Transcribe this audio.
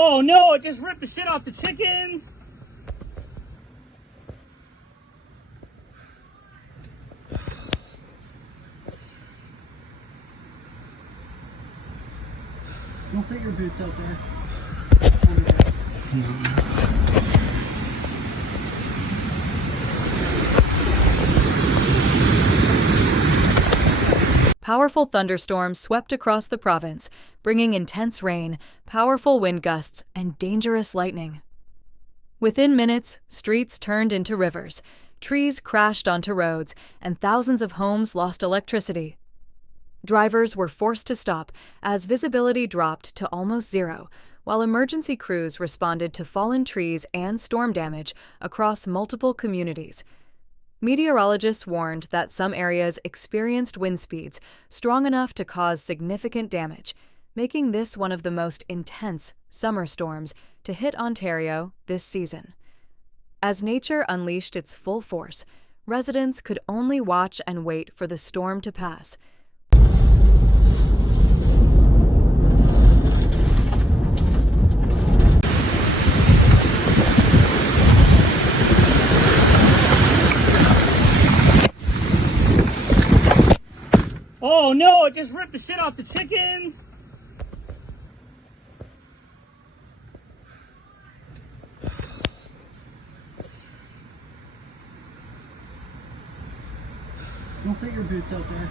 Oh no, it just ripped the shit off the chickens! Don't fit your boots out there. Powerful thunderstorms swept across the province, bringing intense rain, powerful wind gusts, and dangerous lightning. Within minutes, streets turned into rivers, trees crashed onto roads, and thousands of homes lost electricity. Drivers were forced to stop as visibility dropped to almost zero, while emergency crews responded to fallen trees and storm damage across multiple communities. Meteorologists warned that some areas experienced wind speeds strong enough to cause significant damage, making this one of the most intense summer storms to hit Ontario this season. As nature unleashed its full force, residents could only watch and wait for the storm to pass. Oh no, it just ripped the shit off the chickens! Don't fit your boots out there.